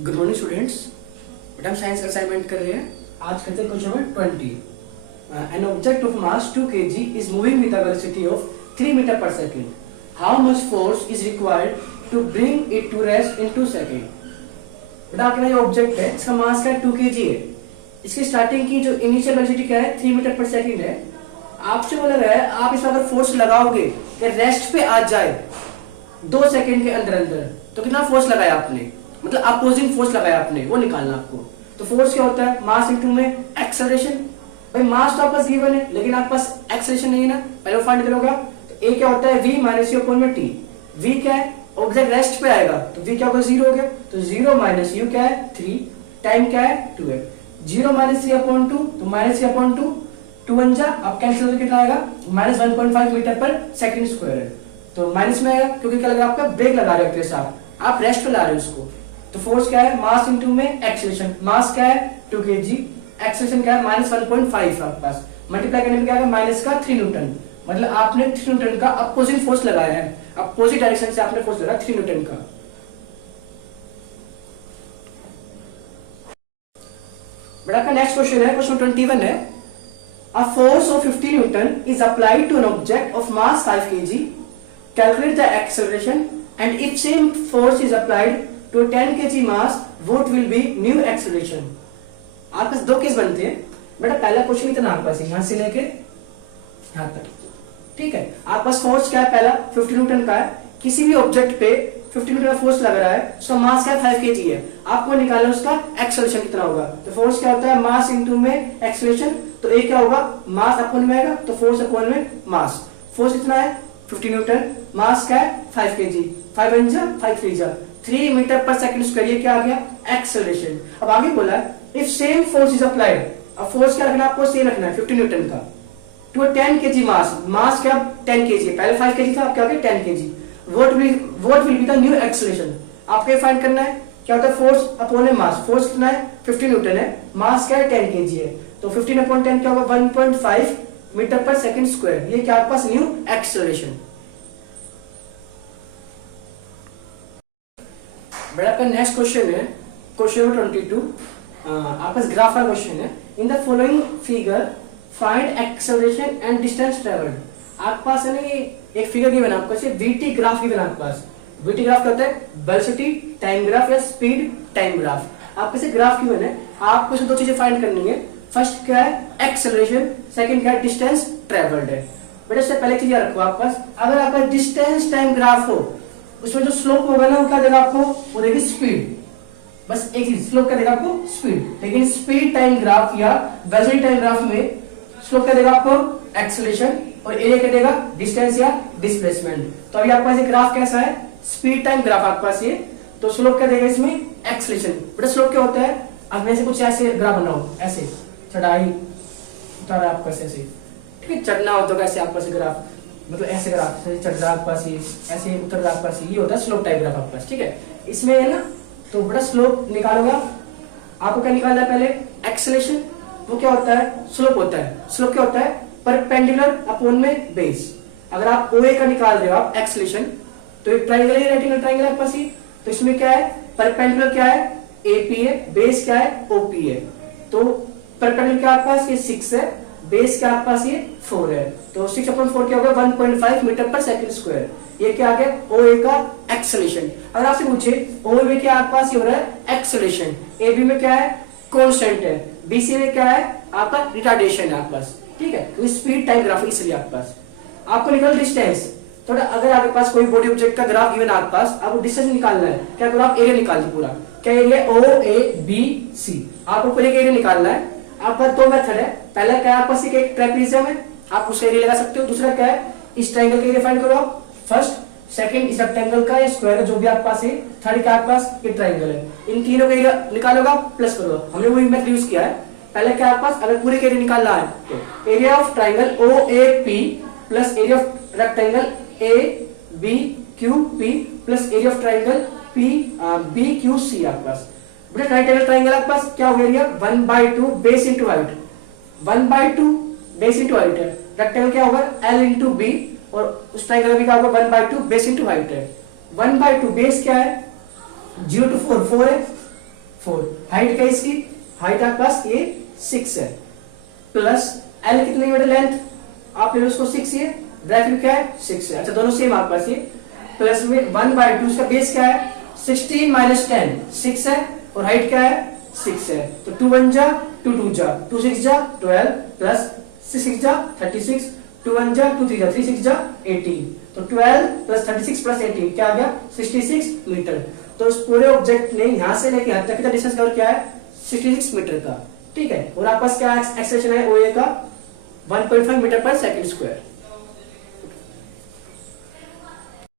Good morning students. बेटा हम science का असाइनमेंट कर रहे हैं। आज करते हैं question number 20। An object of mass 2 kg is moving with the velocity of 3 metre per second. How much force is required to bring it to rest in 2 second. बेटा आपके ये ऑब्जेक्ट है, इसका मास क्या है 2 kg है। इसकी स्टार्टिंग की जो इनिशियल वेलोसिटी क्या है 3 मीटर पर सेकेंड है। आपसे बोला गया है आप इसमें अगर फोर्स लगाओगे कि रेस्ट पे आ जाए 2 सेकेंड के अंदर अंदर, तो कितना फोर्स लगाया आपने, मतलब अपोजिंग फोर्स लगाया आपने, वो निकालना आपको। तो फोर्स क्या होता है, मास इनटू में एक्सेलरेशन। भाई मास तो आपके पास गिवन है लेकिन आपके पास एक्सेलरेशन नहीं है ना, पहले वो फाइंड करोगा। तो ए क्या होता है v माइनस यू अपॉन में टी। v क्या है, ऑब्जेक्ट रेस्ट पे आएगा तो v क्या होगा 0 हो गया। तो 0 माइनस यू क्या है 3, टाइम क्या है 2 है। 0 माइनस 3 अपॉन 2 तो माइनस 3 अपॉन 2, 2 वन जा अब कैंसिल होकर कितना आएगा माइनस 1.5 मीटर पर सेकंड स्क्वायर है। तो माइनस में आएगा क्योंकि क्या लगा आपका ब्रेक लगा रहे हो आप रेस्ट पे ला रहे हो उसको। तो फोर्स क्या है मास इनटू में एक्सेलरेशन। मास क्या है 2 kg, एक्सेलरेशन क्या है माइनस 1.5 आपके पास, मल्टीप्लाई करने में क्या आएगा माइनस का 3 न्यूटन। मतलब आपने 3 न्यूटन का अपोजिट फोर्स लगाया है, अपोजिट डायरेक्शन से आपने फोर्स लगाया 3 न्यूटन का। बेटा का नेक्स्ट क्वेश्चन है, क्वेश्चन 21 है। A force of 50 newton is applied to an object of mass 5 kg। Calculate the acceleration and if same force is applied to 10 kg mass, what will be new acceleration। आपके पास 2 case बनते हैं। बेटा पहला question इतना आपके पास यहां से लेके यहां तक, ठीक है। आपके पास फोर्स क्या है, पहला 50 न्यूटन का है, किसी भी ऑब्जेक्ट पे 50 न्यूटन का फोर्स लग रहा है, उसका मास क्या है 5 kg है। आपको निकालना है उसका एक्सेलरेशन कितना होगा। तो फोर्स क्या होता है मास इनटू में एक्सेलरेशन। तो ए क्या होगा मास अपॉन में आएगा तो फोर्स अपॉन में मास। फोर्स कितना है 50 न्यूटन, मास क्या है 5 kg, 5 वन जा 5 3 जा 3 मीटर पर सेकंड स्क्वायर। ये क्या आ गया एक्सेलरेशन। अब आगे बोला if same force is applied. अब फोर्स क्या रखना है आपको, सेम रखना है 50 न्यूटन का टू 10 kg मास। मास क्या 10 kg है, पहले 5 kg था अब क्या हो गया 10 kg। What will be the new acceleration. आपको फाइंड करना है क्या होता है फोर्स अपॉन में मास। फोर्स कितना है 50 न्यूटन है, मास क्या है 10 kg है। तो 15 अपॉन 10 क्या होगा 1.5 मीटर पर सेकंड स्क्वायर। ये क्या आपके पास न्यू एक्सेलरेशन। बेटा आपका नेक्स्ट क्वेश्चन है, क्वेश्चन नंबर 22। आपका ग्राफ का क्वेश्चन है। In the following figure find acceleration and distance travelled. आपके पास है ना ये एक फिगर गिवन है आपको, वीटी ग्राफ गिवन है आपके पास। वीटी ग्राफ क्या होता है वेलोसिटी टाइम ग्राफ या स्पीड टाइम ग्राफ। आपके से ग्राफ गिवन है, आपको से 2 चीजें फाइंड करनी है। फर्स्ट क्या है एक्सेलरेशन, सेकंड क्या है डिस्टेंस ट्रेवल्ड है। बेटा इससे पहले चीज रखो आपके पास, अगर आपका डिस्टेंस टाइम ग्राफ हो उसमें जो स्लोप होगा ना वो क्या देगा आपको, वो देगी स्पीड। बस एक चीज स्लोप क्या देगा आपको स्पीड। लेकिन स्पीड टाइम ग्राफ या वेलोसिटी टाइम ग्राफ में स्लोप क्या देगा आपको एक्सेलरेशन और एरिया क्या देगा डिस्टेंस या डिस्प्लेसमेंट। तो अभी आपके पास ये ग्राफ कैसा है स्पीड टाइम ग्राफ आपके पास ये, तो स्लोप क्या देगा इसमें एक्सेलरेशन। बेटा स्लोप क्या होता है, अब मैं से कुछ ऐसे ग्राफ बनाओ, ऐसे चढ़ाई उतार आपका ऐसे, ठीक है। चढ़ना हो तो कैसे आपका से ग्राफ, मतलब ऐसे ग्राफ चढ़ रहा आपके पास, ये ऐसे उतर रहा आपके पास, ये होता है स्लोप टाइप ग्राफ आपके पास, ठीक है। इसमें है ना तो बड़ा स्लोप निकालोगा, आपको क्या निकालना है पहले एक्सेलरेशन। वो क्या होता है स्लोप होता है, स्लोप क्या होता है परपेंडिकुलर अपॉन में बेस। अगर आप OA का निकाल रहे हो आप एक्सेलरेशन, तो एक ट्रायंगल है राइट एंगल ट्रायंगल आपके पास ही, तो इसमें क्या है परपेंडिकुलर क्या है AP है, बेस क्या है OP है। तो परपेंडिकुलर क्या आपके पास ये 6 है, बेस क्या आपके पास ये 4 है। तो 6 अपॉन 4 क्या होगा 1.5 मीटर पर सेकंड स्क्वायर। ये क्या आ गया OA का एक्सेलरेशन। अगर आपसे पूछे OA में क्या आपके पास ये हो रहा है एक्सेलरेशन, AB में क्या है कांस्टेंट है, BC में क्या है आपका रिटार्डेशन है आपके पास, ठीक है। तो स्पीड टाइम ग्राफ इसलिए आपके पास आपको निकल डिस्टेंस। थोड़ा अगर आपके पास कोई बॉडी ऑब्जेक्ट का ग्राफ गिवन आपके पास, आपको डिस्टेंस निकालना है, क्या करो आप एरिया निकाल दो पूरा। क्या एरिया OABC, आपको पूरे एरिया निकालना है। आपका 2 मेथड है, पहला क्या है आपके पास एक ट्रेपेजियम है, आप उसका एरिया लगा सकते हो। दूसरा क्या है इस ट्रायंगल का एरिया फाइंड करो आप, फर्स्ट सेकंड इस रेक्टेंगल का या स्क्वायर का जो भी आपके पास है, थर्ड क्या आपके पास ये ट्रायंगल है। इन तीनों का एरिया निकालोगा प्लस करोगा, हमने वही मेथड यूज किया है। पहले क्या आपके पास अगर पूरे का एरिया निकालना है तो area of triangle OAP plus area of rectangle ABQP plus area of triangle BQC आपके पास। बेटा राइट एंगल ट्रायंगल आपके पास क्या हो गया area 1/2 base into height, 1/2 base into height है। रेक्टेंगल क्या होगा L इंटू B और उस ट्रायंगल भी क्या होगा 1/2 बेस इंटू हाइट है। 1/2 बेस क्या है 0 to 4 4 है, 4। हाइट क्या है इसकी, हाइट आपके पास ये 6 है, प्लस एल कितनी मीटर लेंथ, आप ले लो उसको 6, ये ब्रैकेट क्या है 6 है। अच्छा दोनों सेम आपके पास, ये प्लस में 1/2, इसका बेस क्या है 16 माइनस 10 6 है, और हाइट क्या है 6 है, तो 2 1 जा 2 2 जा 2 6 जा 12 प्लस 6 6 जा 36, 2 1 जा 2 3 जा 3 6 जा 18, तो 12 प्लस 36 प्लस 18 क्या आ गया 66 मीटर। तो उस पूरे ऑब्जेक्ट ने यहां से लेके यहां तक का डिस्टेंस कवर किया है 66 मीटर का, ठीक है। और आपके पास क्या एक्सेलरेशन है OA का 1.5 मीटर पर सेकंड स्क्वायर।